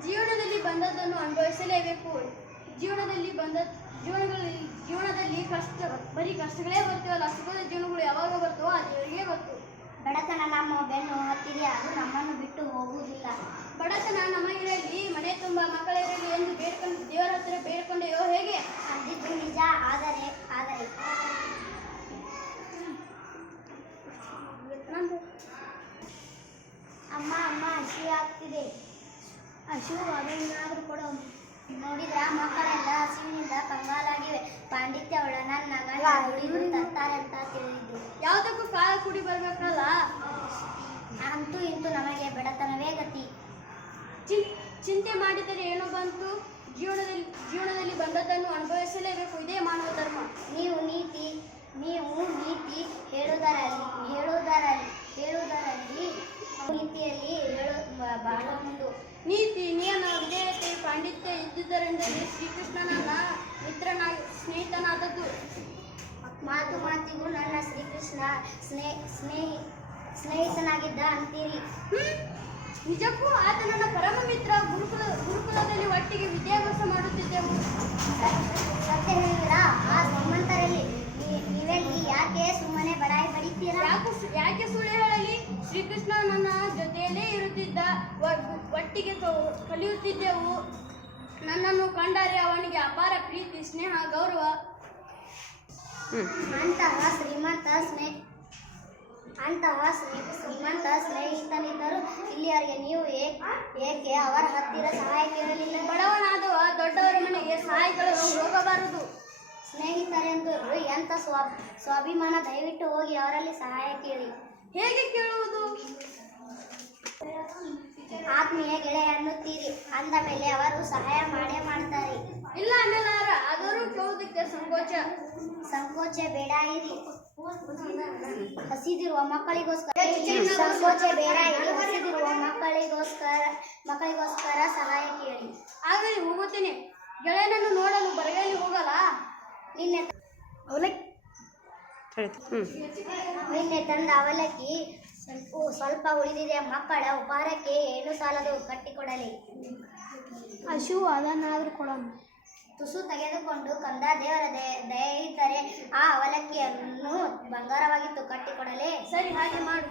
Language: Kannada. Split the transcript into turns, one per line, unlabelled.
ಜೀವನದಲ್ಲಿ ಬಂದದ್ದನ್ನು ಅನುಭವಿಸಲೇಬೇಕು. ಜೀವನದಲ್ಲಿ ಬಂದ ಜೀವನಗಳಲ್ಲಿ ಜೀವನದಲ್ಲಿ ಕಷ್ಟ ಬರೀ ಕಷ್ಟಗಳೇ ಬರ್ತೀವಲ್ಲ ಸುಖದ ಜೀವನಗಳು ಯಾವಾಗ ಬರ್ತವೋ ಆ ದೇವರಿಗೆ ಗೊತ್ತು.
ಬಡತನ ನಮ್ಮ ಬೆನ್ನು ಹತ್ತಿದೆ ಅದು ನಮ್ಮನ್ನು ಬಿಟ್ಟು ಹೋಗುವುದಿಲ್ಲ.
ಬಡತನ ನಮಗಿರಲಿ ಮನೆ ತುಂಬ ಮಕ್ಕಳಿರಲಿ ಎಂದು ಬೇಡ್ಕೊಂಡು ದೇವರ ಹತ್ತಿರ ಬೇಡ್ಕೊಂಡೆಯೋ ಹೇಗೆ?
ಅಂದಿದ್ದು ನಿಜ ಆದರೆ ಆದರೆ. ಅಮ್ಮ ಅಮ್ಮ ಹಸಿ ಆಗ್ತಿದೆ.
ಹಸಿವು ಅದನ್ನಾದರೂ ಕೊಡೋ
ನೋಡಿದ್ರ ಮಕ್ಕಳೆಲ್ಲ ಹಸಿವಿನಿಂದ ಕಂಗಾಲಾಗಿವೆ. ಪಾಂಡಿತ್ಯ ನನ್ನ ಗಂಡ ದುಡಿದು ತರ್ತಾರೆ ಅಂತ ತಿಳಿದಿದ್ದು
ಯಾವುದಕ್ಕೂ ಕಾಲ ಕುಡಿ ಬರ್ಬೇಕಲ್ಲ?
ಅಂತೂ ಇಂತೂ ನಮಗೆ ಬಡತನವೇ ಗತಿ.
ಚಿನ್ ಚಿಂತೆ ಮಾಡಿದರೆ ಏನೋ ಬಂತು? ಜೀವನದಲ್ಲಿ ಜೀವನದಲ್ಲಿ ಬಂದದ್ದನ್ನು ಅನುಭವಿಸಲೇಬೇಕು. ಇದೇ ಮಾನವ ಧರ್ಮ.
ನೀವು ನೀತಿ ನೀವು ನೀತಿ ಹೇಳುವುದರಲ್ಲಿ ಹೇಳುವುದರಲ್ಲಿ ಹೇಳುವುದರಲ್ಲಿ ನೀತಿಯಲ್ಲಿ
ನೀತಿ ನಿಯಮ ವಿಧೇಯತೆ ಪಾಂಡಿತ್ಯ ಇದ್ದುದರಿಂದಲೇ ಶ್ರೀಕೃಷ್ಣನನ್ನ ಮಿತ್ರನಾಗಿ ಸ್ನೇಹಿತನಾದದ್ದು.
ಮಾತು ಮಾತಿಗೂ ನನ್ನ ಶ್ರೀಕೃಷ್ಣ ಸ್ನೇಹ ಸ್ನೇಹಿ ಸ್ನೇಹಿತನಾಗಿದ್ದ ಅಂತೀರಿ?
ನಿಜಕ್ಕೂ ಆತ ನನ್ನ ಪರಮ ಮಿತ್ರ. ಗುರುಕುಲ ಗುರುಕುಲದಲ್ಲಿ ಒಟ್ಟಿಗೆ ವಿದ್ಯಾಭ್ಯಾಸ ಮಾಡುತ್ತಿದ್ದೆವು.
ಸತ್ಯ ಹೇಳಿರಾ ಆ ಶ್ರೀಮಂತರಲ್ಲಿ ನೀ- ನೀವೆಲ್ಲಿ ಯಾಕೆ ಸುಮ್ಮನೆ ಬಡಾಯಿ ಬಡಿತೀರಾ
ಯಾಕೆ ಯಾಕೆ ಸುಳ್ಳು ಹೇಳಲಿ? ಶ್ರೀಕೃಷ್ಣ ನನ್ನ ಜೊತೆಯಲ್ಲೇ ಇರುತ್ತಿದ್ದ. ಒಟ್ಟಿಗೆ ಕಲಿಯುತ್ತಿದ್ದೆವು. ನನ್ನನ್ನು ಕಂಡರೆ ಅವನಿಗೆ ಅಪಾರ ಪ್ರೀತಿ, ಸ್ನೇಹ, ಗೌರವ.
ಅಂತಹ ಶ್ರೀಮಂತ ಸ್ನೇಹ ಅಂತಹ ಶ್ರೀ- ಶ್ರೀಮಂತ ಸ್ನೇಹಿತನಿದ್ದರು ಇಲ್ಲಿಯವರೆಗೆ ನೀವು ಏಕೆ ಅವರ ಹತ್ತಿರ ಸಹಾಯ ಕೇಳಲಿಲ್ಲ
ಬಡವನಾದವ, ದೊಡ್ಡವರ ಮನೆಗೆ ಸಹಾಯಗಳು ಹೋಗಬಾರದು.
ಸ್ನೇಹಿತರೆಂದು ಎಂಥ ಸ್ವ ಸ್ವಾಭಿಮಾನ? ದಯವಿಟ್ಟು ಹೋಗಿ ಅವರಲ್ಲಿ ಸಹಾಯ ಕೇಳಿ.
ಹೇಗೆ ಕೇಳುವುದು?
ಆತ್ಮೀಯ ಗೆಳೆಯ ಅನ್ನುತ್ತೀರಿ ಅಂದ ಮೇಲೆ ಅವರು ಸಹಾಯ ಮಾಡೇ ಮಾಡ್ತಾರೆ.
ಇಲ್ಲ ಅನ್ನಲಾರ ಆದರೂ ಕೇಳೋದಕ್ಕೆ ಸಂಕೋಚ.
ಸಂಕೋಚ ಬೇಡ ಇರಿ. ಹಸಿದಿರುವ ಮಕ್ಕಳಿಗೋಸ್ಕರ ಸಂಕೋಚ ಬೇಡ ಇರಿ. ಹಸಿದಿರುವ ಮಕ್ಕಳಿಗೋಸ್ಕರ ಮಕ್ಕಳಿಗೋಸ್ಕರ ಸಹಾಯ ಕೇಳಿ.
ಆಗಲಿ ಹೋಗುತ್ತೇನೆ ಗೆಳೆಯನನ್ನು ನೋಡಲು ಬರಗಲ್ಲಿ ಹೋಗಲ್ಲ?
ನಿನ್ನೆ
ಅವಲಕ್ಕಿ.
ನಿನ್ನೆ ತಂದ ಅವಲಕ್ಕಿ ಸ್ವಲ್ಪ ಸ್ವಲ್ಪ ಉಳಿದಿದೆ ಮಕ್ಕಳ ಉಪಹಾರಕ್ಕೆ ಏನು ಸಾಲದು ಕಟ್ಟಿಕೊಡಲಿ
ಹಸು ಅದನ್ನಾದರೂ ಕೊಡೋಣ
ತುಸು ತೆಗೆದುಕೊಂಡು ಕಂದ ದೇವರ ದಯೆ ಇದ್ದರೆ ಆ ಅವಲಕ್ಕಿಯನ್ನು ಬಂಗಾರವಾಗಿತ್ತು ಕಟ್ಟಿಕೊಡಲೇ.
ಸರಿ ಹಾಗೆ ಮಾಡು.